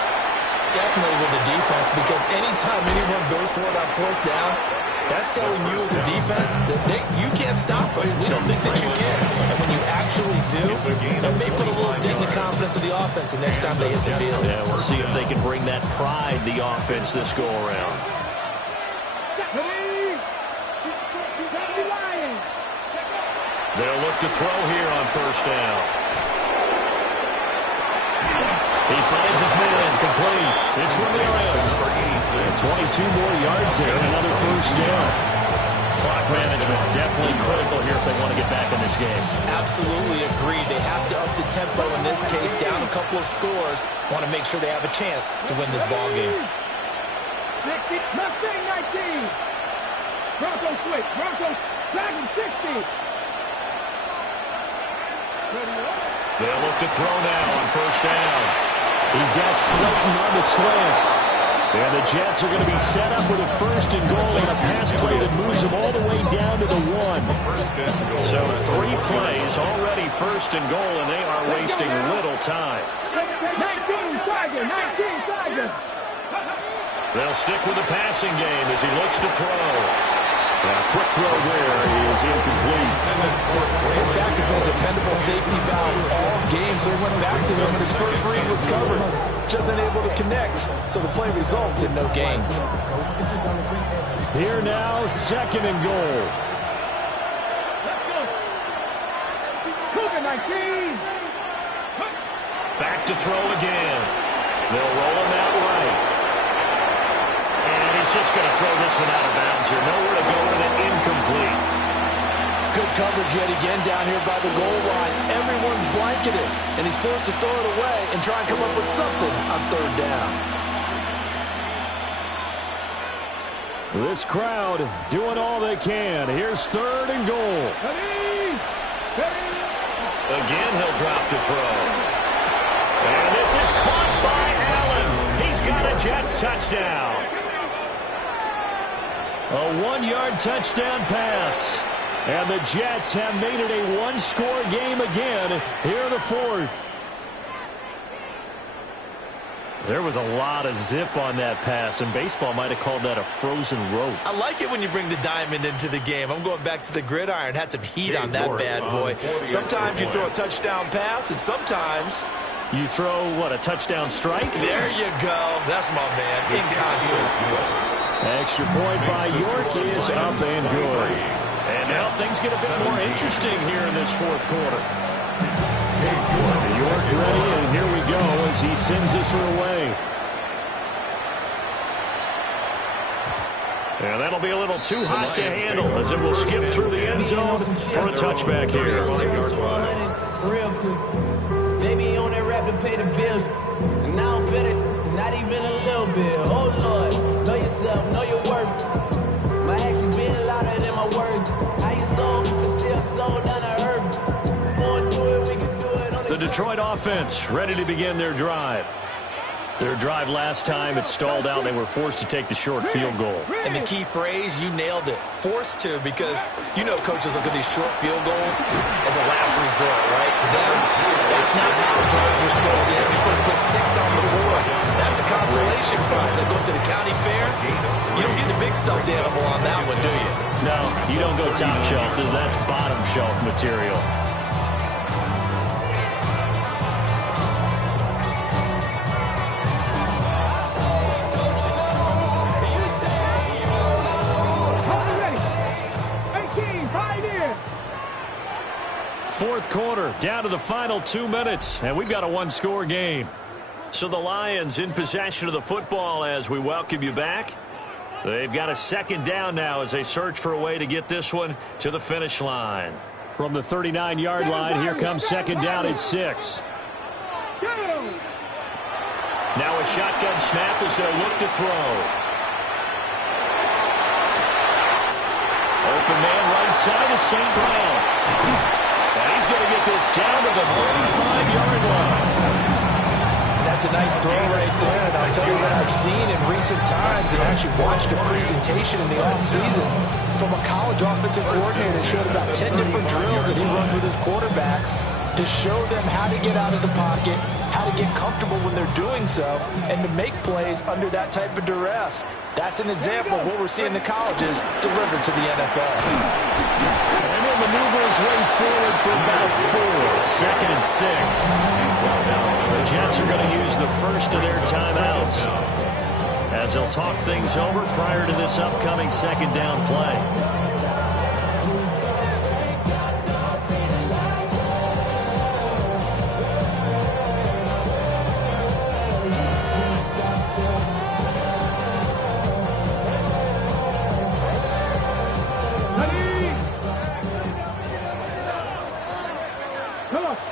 Definitely with the defense, because anytime anyone goes for it on 4th down, that's telling you as a defense that you can't stop us. We don't think that you can. And when you actually do, that may put a little dent in the confidence of the offense the next time they hit the field. Yeah, we'll see if they can bring that pride, the offense, this go-around. They'll look to throw here on 1st down. He finds his man, complete. It's Ramirez. 22 more yards there, another 1st down. Clock management definitely critical here if they want to get back in this game. Absolutely agreed. They have to up the tempo in this case, down a couple of scores. Want to make sure they have a chance to win this ball game. Mustang 19. Broncos switch. Broncos Dragon 60. They'll look to throw now on 1st down. He's got Slayton on the slant. And the Jets are going to be set up with a 1st and goal and a pass play that moves them all the way down to the 1. So 3 plays already 1st and goal, and they are wasting little time. 19 Tiger. They'll stick with the passing game as he looks to throw. A quick throw there is incomplete. His back has been a dependable safety valve all game, so he went back to him, and his first read was covered. Just unable to connect, so the play results in no gain. Here now, 2nd and goal. Cougar 19. Back to throw again. They'll roll him out right. And he's just going to throw this one out of bounds here. Nowhere to go with it. Incomplete. Good coverage yet again down here by the goal line. Everyone's blanketed, and he's forced to throw it away and try and come up with something on 3rd down. This crowd doing all they can. Here's 3rd and goal. Again, he'll drop to throw. And this is caught by Allen. He's got a Jets touchdown. A 1-yard touchdown pass. And the Jets have made it a 1-score game again here in the 4th. There was a lot of zip on that pass, and baseball might have called that a frozen rope. I like it when you bring the diamond into the game. I'm going back to the gridiron. Had some heat on that bad boy. Sometimes you throw a touchdown pass, and sometimes you throw, what, a touchdown strike? There you go. That's my man, in concert. Extra point by York is up and good. And now things get a bit more interesting here in this 4th quarter. York ready, and here we go as he sends this one away. And that'll be a little too hot to handle as it will skip through the end zone for a touchback here. Real quick. They be on that rap to pay the bills. And I don't feel it, not even a little bit. Oh, Lord, know yourself, know your worth. My actions being louder than my words. How you sold, you can still sold down the earth. Wanna do it, we can do it on the Detroit offense ready to begin their drive. Their drive last time, it stalled out. They were forced to take the short field goal. And the key phrase, you nailed it. Forced to, because you know coaches look at these short field goals as a last resort, right? To them, that's not how drives are supposed to end. You're supposed to put 6 on the board. That's a consolation prize. Like going to the county fair, you don't get the big stuffed animal on that one, do you? No, you don't go top shelf. That's bottom shelf material. Fourth quarter, down to the final 2 minutes, and we've got a 1-score game. So the Lions in possession of the football as we welcome you back. They've got a second down now as they search for a way to get this one to the finish line. From the 39-yard line, here comes second down at 6. Now a shotgun snap as they'll look to throw. Open man right side is St. Brown. And he's going to get this down to the 35-yard line. That's a nice throw right there. And I'll tell you what I've seen in recent times and actually watched a presentation in the offseason from a college offensive coordinator that showed about 10 different drills that he runs with his quarterbacks to show them how to get out of the pocket, how to get comfortable when they're doing so, and to make plays under that type of duress. That's an example of what we're seeing the colleges delivered to the NFL. And he'll maneuver his way forward for about 4. Second and 6. The Jets are going to use the first of their timeouts as they'll talk things over prior to this upcoming second down play.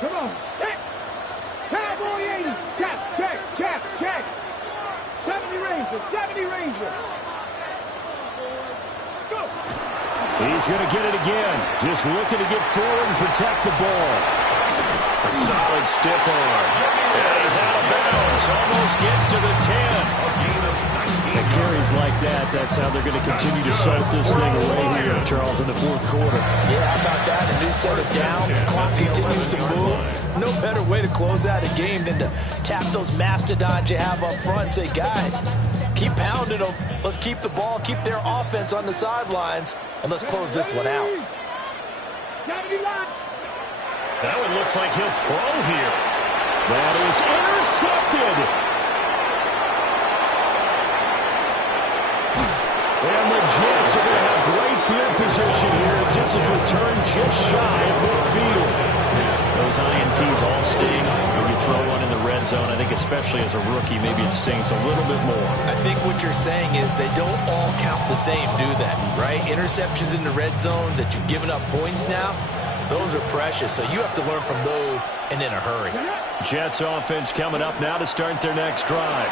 Come on. Cowboy 80. Check. 70 Ranger. Go. He's going to get it again. Just looking to get forward and protect the ball. A solid stiff arm. And he's out of bounds. Almost gets to the 10. And carries like that, that's how they're going to continue to salt this thing away here, Charles, in the fourth quarter. Yeah, how about that? A new set of downs. Clock continues to move. No better way to close out a game than to tap those mastodons you have up front and say, guys, keep pounding them. Let's keep the ball, keep their offense on the sidelines, and let's close this one out. That one looks like he'll throw here. That is intercepted. And the Jets are going to have great field position here as this is returned just shy of midfield. Those INTs all sting when you throw one in the red zone. I think especially as a rookie, maybe it stings a little bit more. I think what you're saying is they don't all count the same, do they? Right? Interceptions in the red zone that you've given up points now, those are precious. So you have to learn from those and in a hurry. Jets offense coming up now to start their next drive.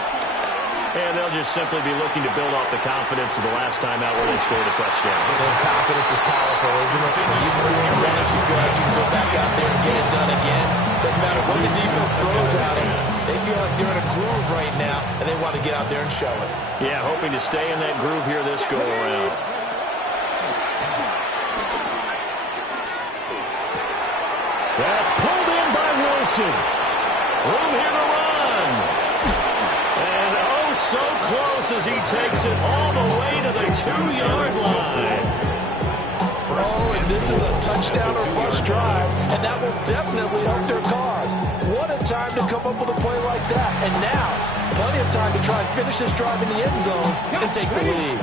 And they'll just simply be looking to build off the confidence of the last time out where they scored a touchdown. And confidence is powerful, isn't it? When you score once, you feel like you can go back out there and get it done again. Doesn't matter what the defense throws at them. They feel like they're in a groove right now, and they want to get out there and show it. Yeah, hoping to stay in that groove here this go-around. That's pulled in by Wilson. Room here to run. So close as he takes it all the way to the 2-yard line. Oh, and this is a touchdown or bust drive, and that will definitely help their cause. What a time to come up with a play like that. And now, plenty of time to try and finish this drive in the end zone and take the lead.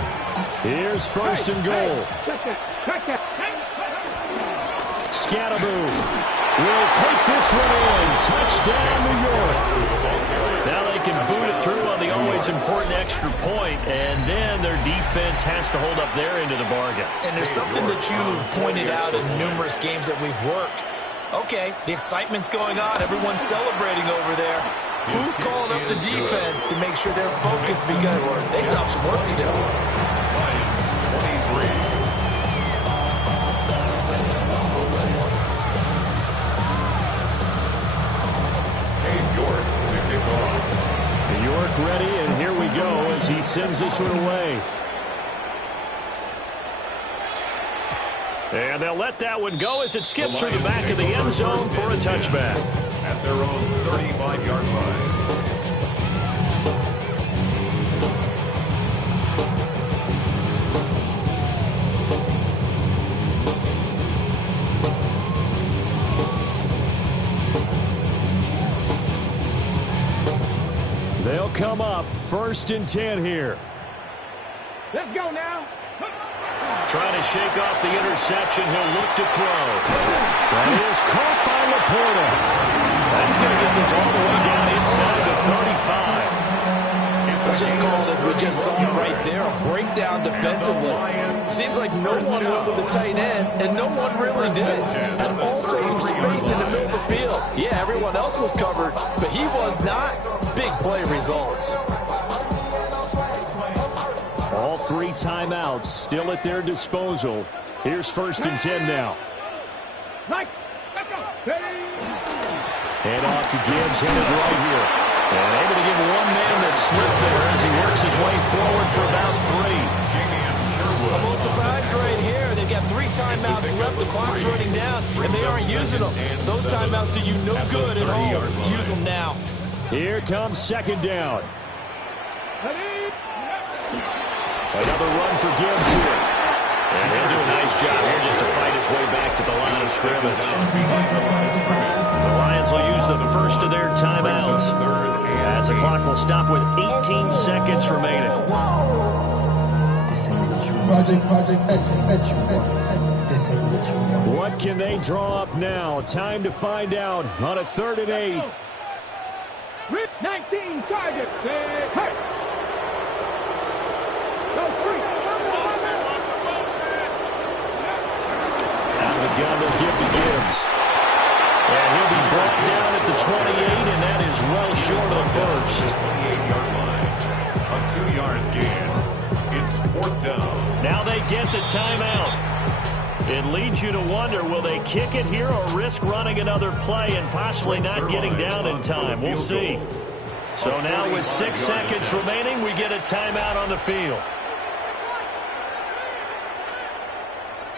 Here's first and goal. Scatterboo will take this one in. Touchdown, New York. Now they can boot it through on the always important extra point, and then their defense has to hold up their end of the bargain. And there's something that you've pointed out in numerous games that we've worked. Okay, the excitement's going on. Everyone's celebrating over there. Who's calling up the defense to make sure they're focused because they still have some work to do? York ready, and here we go as he sends this one away. And they'll let that one go as it skips through the back of the end zone for a touchback. At their own 35-yard line. They'll come up first and 10 here. Let's go now. Trying to shake off the interception. He'll look to throw. That is caught by Laporta. He's going to get this all the way down inside the 35. was just called, as we just saw right there, a breakdown defensively. Seems like no one went with the tight end, and no one really did. Had all sorts of space in the middle of the field. Yeah, everyone else was covered, but he was not. Big play results. All 3 timeouts still at their disposal. Here's 1st and 10 now. Hand off to Gibbs, headed right here. And able to give one man the slip there as he works his way forward for about 3. I'm a little surprised right here. They've got 3 timeouts left. The clock's running down, and they aren't using them. Those timeouts do you no good at home. Use them now. Here comes 2nd down. Another run for Gibbs here. And he'll do a nice job here just to fight his way back to the line of scrimmage. The Lions will use the first of their timeouts as the clock will stop with 18 seconds remaining. What can they draw up now? Time to find out on a 3rd and 8. Rip 19 target. Hurt. Go free. Out of the gun, they'll give to Gibbs. And he'll be brought down at the 28, and that is well short of the first. 28-yard line. A 2-yard gain. It's 4th down. Now they get the timeout. It leads you to wonder, will they kick it here or risk running another play and possibly not getting down in time? We'll see. So now with 6 seconds remaining, we get a timeout on the field.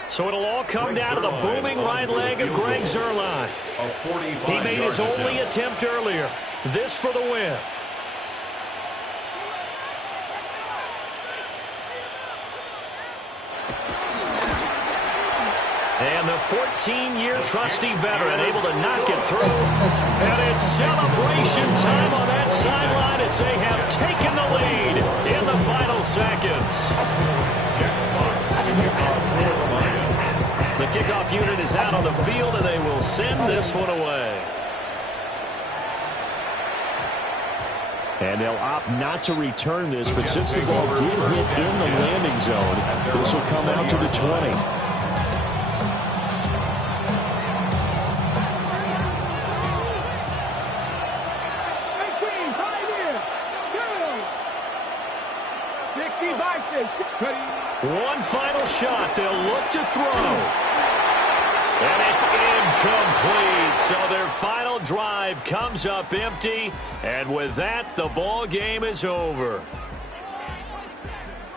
So it'll all come down to the booming right leg of Greg Zuerlein. He made his only attempt earlier. This for the win. And the 14-year trusty veteran able to knock it through. And it's celebration time on that sideline as they have taken the lead in the final seconds. The kickoff unit is out on the field, and they will send this one away. And they'll opt not to return this, but since the ball did hit in the landing zone, this will come out to the 20. One final shot. They'll look to throw. And it's incomplete. So their final drive comes up empty. And with that, the ball game is over.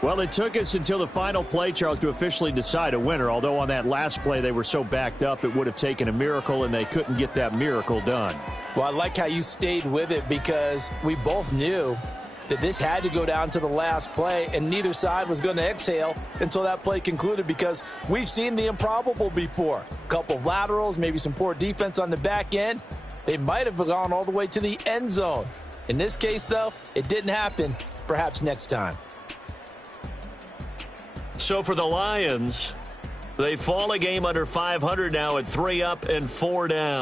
Well, it took us until the final play, Charles, to officially decide a winner. Although on that last play they were so backed up, it would have taken a miracle, and they couldn't get that miracle done. Well, I like how you stayed with it because we both knew that this had to go down to the last play, and neither side was going to exhale until that play concluded because we've seen the improbable before. A couple of laterals, maybe some poor defense on the back end. They might have gone all the way to the end zone. In this case, though, it didn't happen. Perhaps next time. So for the Lions, they fall a game under 500 now at 3 up and 4 down.